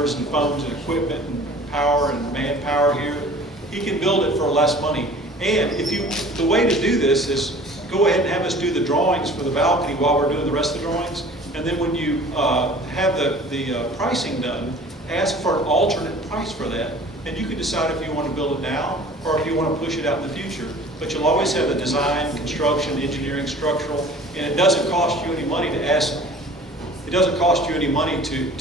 and phones and equipment and power and manpower here. He can build it for less money. And the way to do this is go ahead and have us do the drawings for the balcony while we're doing the rest of the drawings. And then when you have the pricing done, ask for an alternate price for that. And you can decide if you want to build it now or if you want to push it out in the future. But you'll always have the design, construction, engineering, structural, and it doesn't cost you any money to ask. It doesn't cost you any money to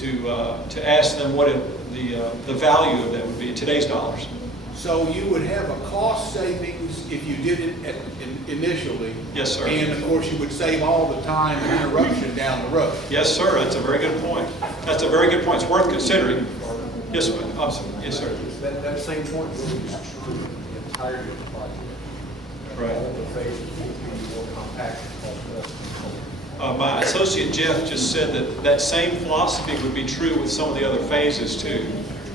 ask them what the value of that would be in today's dollars. So you would have a cost savings if you did it initially? Yes, sir. And of course, you would save all the time and interruption down the road. Yes, sir. That's a very good point. That's a very good point. It's worth considering. Yes, sir. Yes, sir. That same point really is true of the entirety of the project. Right. All the phases will be more compact. My associate Jeff just said that same philosophy would be true with some of the other phases too.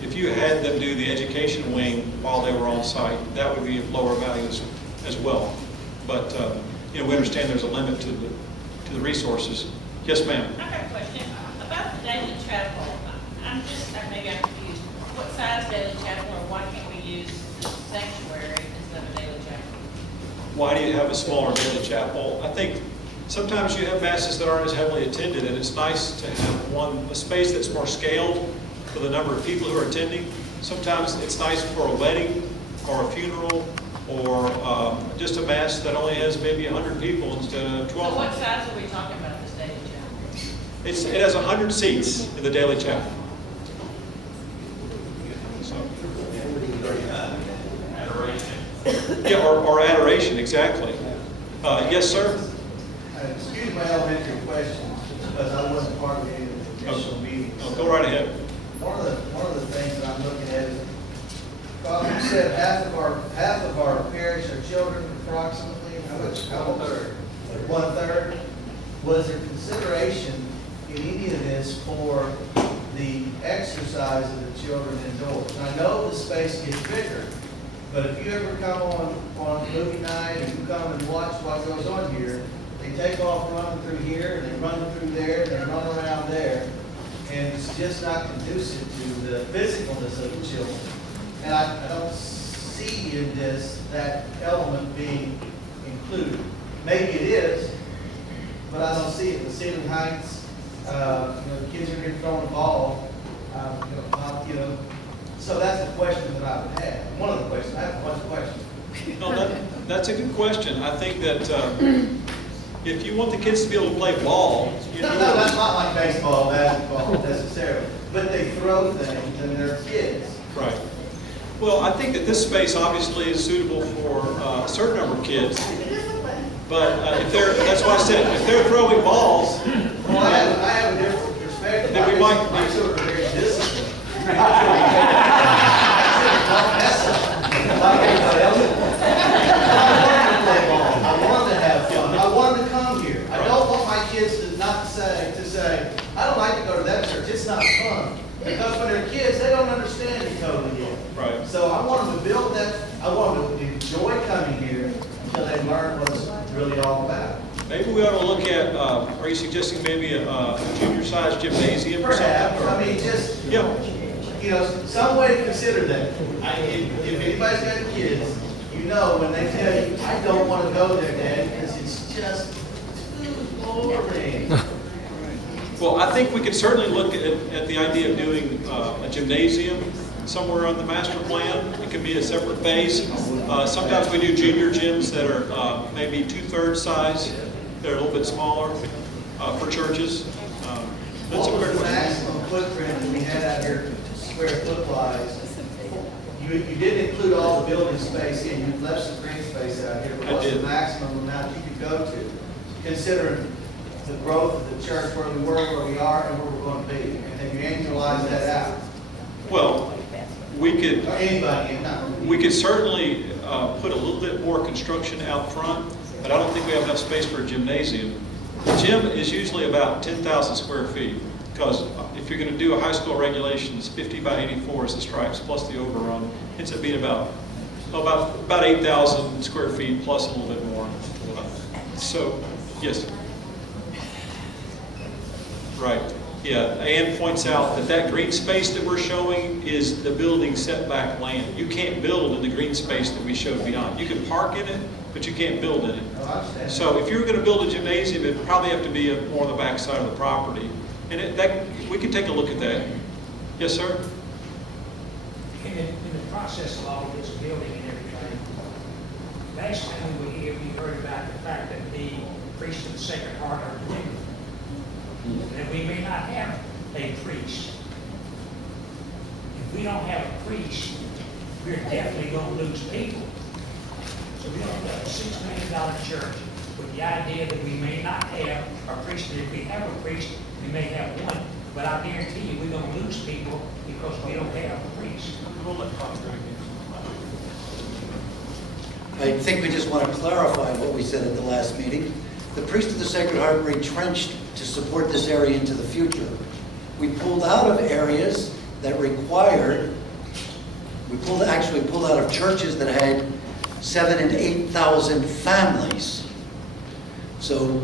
If you had them do the education wing while they were on site, that would be of lower values as well. But we understand there's a limit to the resources. Yes, ma'am. I have a question about the daily chapel. Maybe I'm confused. What size daily chapel, or why can't we use the sanctuary instead of a daily chapel? Why do you have a smaller daily chapel? I think sometimes you have masses that aren't as heavily attended, and it's nice to have a space that's more scaled for the number of people who are attending. Sometimes it's nice for a wedding or a funeral or just a mass that only has maybe 100 people instead of 12. So what size are we talking about this daily chapel? It has 100 seats in the daily chapel. So. Adoration. Yeah, or adoration, exactly. Yes, sir? Excuse my elementary question, because I wasn't part of any of the initial meetings. Go right ahead. One of the things that I'm looking at is, Father, you said half of our parish are children approximately. How much? 1/3. 1/3. Was there consideration in any of this for the exercise of the children indoors? And I know the space gets bigger, but if you ever come on movie night and you come and watch what goes on here, they take off running through here, and they run through there, and they run around there, and it's just not conducive to the physicalness of the children. And I don't see in this that element being included. Maybe it is, but I don't see it. The ceiling heights, the kids are getting thrown a ball, So that's the question that I would have. One of the questions. I have a bunch of questions. No, that's a good question. I think that if you want the kids to be able to play ball, No, that's not like baseball, basketball necessarily. But they throw things and they're kids. Right. Well, I think that this space obviously is suitable for a certain number of kids. But that's why I said, if they're throwing balls, Well, I have a different perspective. Then we might- My children are very disciplined. Like everybody else. I want to have fun. I want to come here. I don't want my kids to say, I don't like to go to that church. It's not fun. Because when they're kids, they don't understand it totally yet. right. So I want them to build that. I want them to enjoy coming here until they learn what it's really all about. Maybe we ought to look at, are you suggesting maybe a junior-sized gymnasium or Perhaps. something? I mean, just, Yeah. some way to consider that. If anybody's got kids, when they tell you, I don't want to go there, Dad, because it's just too boring. Well, I think we could certainly look at the idea of doing a gymnasium somewhere on the master plan. It could be a separate phase. Sometimes we do junior gyms that are maybe 2/3 size. They're a little bit smaller for churches. That's a What was fair the question. maximum footprint that we had out here, square foot wise? You didn't include all the building space in, you left some green space out here, but I what's the did. maximum amount you could go to? Considering the growth of the church, where we were, where we are, and where we're going to be. And have you annualized that out? Well, we could. Or anybody, not. We could certainly put a little bit more construction out front, but I don't think we have enough space for a gymnasium. The gym is usually about 10,000 square feet, because if you're going to do a high school regulations, 50 by 84 is the stripes plus the overrun. Ends up being about 8,000 square feet plus a little bit more. So, yes. Right. Yeah, Ann points out that that green space that we're showing is the building setback land. You can't build in the green space that we showed beyond. You can park in it, but you can't build in it. No, I understand. So if you were going to build a gymnasium, it'd probably have to be more on the back side of the property. And we could take a look at that. Yes, sir? In the process of all this building and everything, last time we were here, we heard about the fact that the priests of the Sacred Heart are delivered. That we may not have a priest. If we don't have a priest, we're definitely going to lose people. So we don't have a $6 million church with the idea that we may not have a priest. And if we have a priest, we may have one. But I guarantee you, we're going to lose people because we don't have a priest. I think we just want to clarify what we said at the last meeting. The Priest of the Sacred Heart retrenched to support this area into the future. We pulled out of areas that required, actually pulled out of churches that had 7,000 and 8,000 families. So,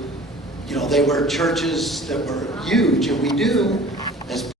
they were churches that were huge, and we do, as